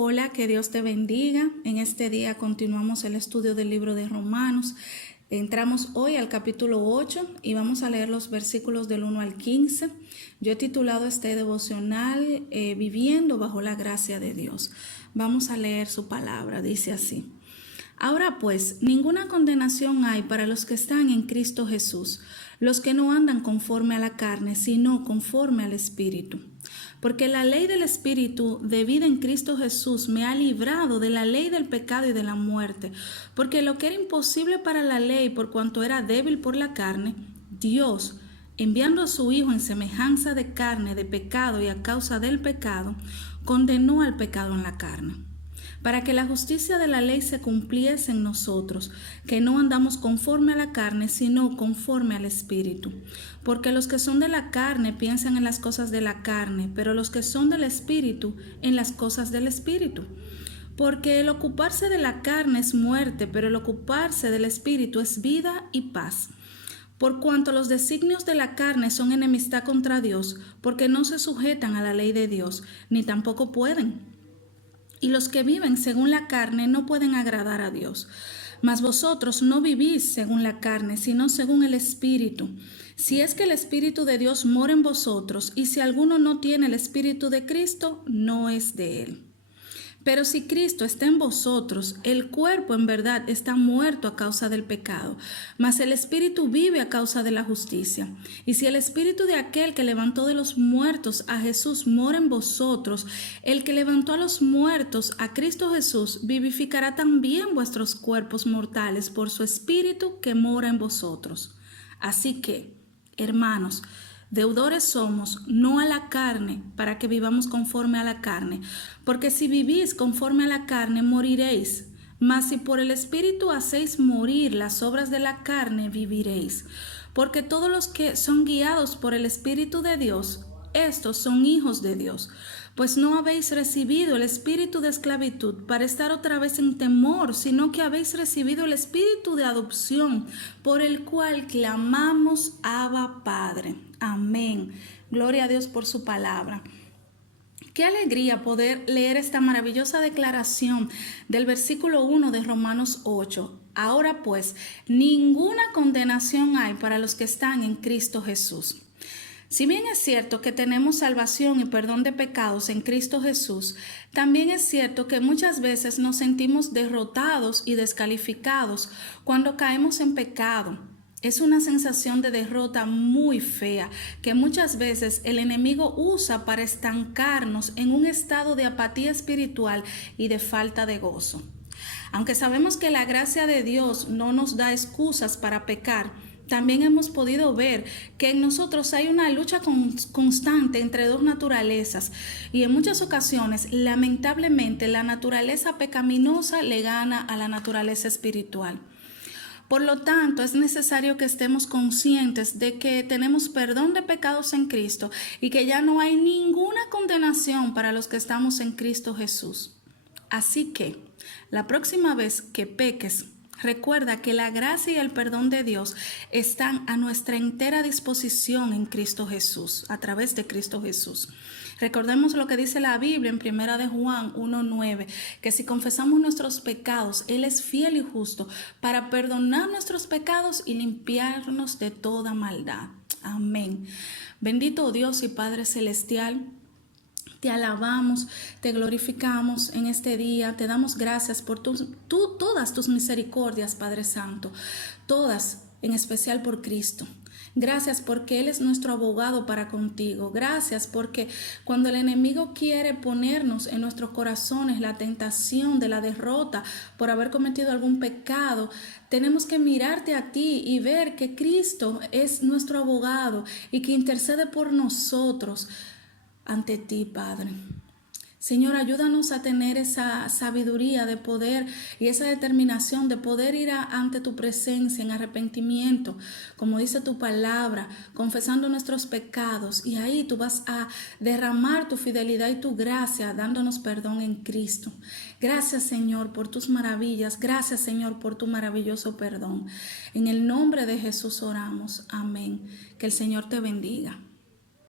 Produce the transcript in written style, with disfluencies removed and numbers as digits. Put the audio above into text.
Hola, que Dios te bendiga. En este día continuamos el estudio del libro de Romanos. Entramos hoy al capítulo 8 y vamos a leer los versículos del 1 al 15. Yo he titulado este devocional Viviendo bajo la gracia de Dios. Vamos a leer su palabra, dice así. Ahora pues, ninguna condenación hay para los que están en Cristo Jesús, los que no andan conforme a la carne, sino conforme al Espíritu. Porque la ley del Espíritu de vida en Cristo Jesús me ha librado de la ley del pecado y de la muerte. Porque lo que era imposible para la ley, por cuanto era débil por la carne, Dios, enviando a su Hijo en semejanza de carne, de pecado y a causa del pecado, condenó al pecado en la carne, para que la justicia de la ley se cumpliese en nosotros, que no andamos conforme a la carne, sino conforme al Espíritu. Porque los que son de la carne piensan en las cosas de la carne, pero los que son del Espíritu en las cosas del Espíritu. Porque el ocuparse de la carne es muerte, pero el ocuparse del Espíritu es vida y paz. Por cuanto los designios de la carne son enemistad contra Dios, porque no se sujetan a la ley de Dios, ni tampoco pueden. Y los que viven según la carne no pueden agradar a Dios. Mas vosotros no vivís según la carne, sino según el Espíritu. Si es que el Espíritu de Dios mora en vosotros, y si alguno no tiene el Espíritu de Cristo, no es de él. Pero si Cristo está en vosotros, el cuerpo en verdad está muerto a causa del pecado, mas el Espíritu vive a causa de la justicia. Y si el Espíritu de aquel que levantó de los muertos a Jesús mora en vosotros, el que levantó a los muertos a Cristo Jesús vivificará también vuestros cuerpos mortales por su Espíritu que mora en vosotros. Así que, hermanos, deudores somos, no a la carne, para que vivamos conforme a la carne. Porque si vivís conforme a la carne, moriréis. Mas si por el Espíritu hacéis morir las obras de la carne, viviréis. Porque todos los que son guiados por el Espíritu de Dios, estos son hijos de Dios. Pues no habéis recibido el espíritu de esclavitud para estar otra vez en temor, sino que habéis recibido el espíritu de adopción, por el cual clamamos Abba Padre. Amén. Gloria a Dios por su palabra. Qué alegría poder leer esta maravillosa declaración del versículo 1 de Romanos 8. Ahora pues, ninguna condenación hay para los que están en Cristo Jesús. Si bien es cierto que tenemos salvación y perdón de pecados en Cristo Jesús, también es cierto que muchas veces nos sentimos derrotados y descalificados cuando caemos en pecado. Es una sensación de derrota muy fea que muchas veces el enemigo usa para estancarnos en un estado de apatía espiritual y de falta de gozo. Aunque sabemos que la gracia de Dios no nos da excusas para pecar, también hemos podido ver que en nosotros hay una lucha constante entre dos naturalezas y en muchas ocasiones, lamentablemente, la naturaleza pecaminosa le gana a la naturaleza espiritual. Por lo tanto, es necesario que estemos conscientes de que tenemos perdón de pecados en Cristo y que ya no hay ninguna condenación para los que estamos en Cristo Jesús. Así que, la próxima vez que peques, recuerda que la gracia y el perdón de Dios están a nuestra entera disposición en Cristo Jesús, a través de Cristo Jesús. Recordemos lo que dice la Biblia en 1 de Juan 1:9, que si confesamos nuestros pecados, Él es fiel y justo para perdonar nuestros pecados y limpiarnos de toda maldad. Amén. Bendito Dios y Padre Celestial, te alabamos, te glorificamos en este día, te damos gracias por todas tus misericordias, Padre Santo, todas, en especial por Cristo. Gracias porque Él es nuestro abogado para contigo. Gracias porque cuando el enemigo quiere ponernos en nuestros corazones la tentación de la derrota por haber cometido algún pecado, tenemos que mirarte a ti y ver que Cristo es nuestro abogado y que intercede por nosotros ante ti, Padre. Señor, ayúdanos a tener esa sabiduría de poder y esa determinación de poder ir ante tu presencia en arrepentimiento, como dice tu palabra, confesando nuestros pecados, y ahí tú vas a derramar tu fidelidad y tu gracia, dándonos perdón en Cristo. Gracias, Señor, por tus maravillas. Gracias, Señor, por tu maravilloso perdón. En el nombre de Jesús oramos. Amén. Que el Señor te bendiga.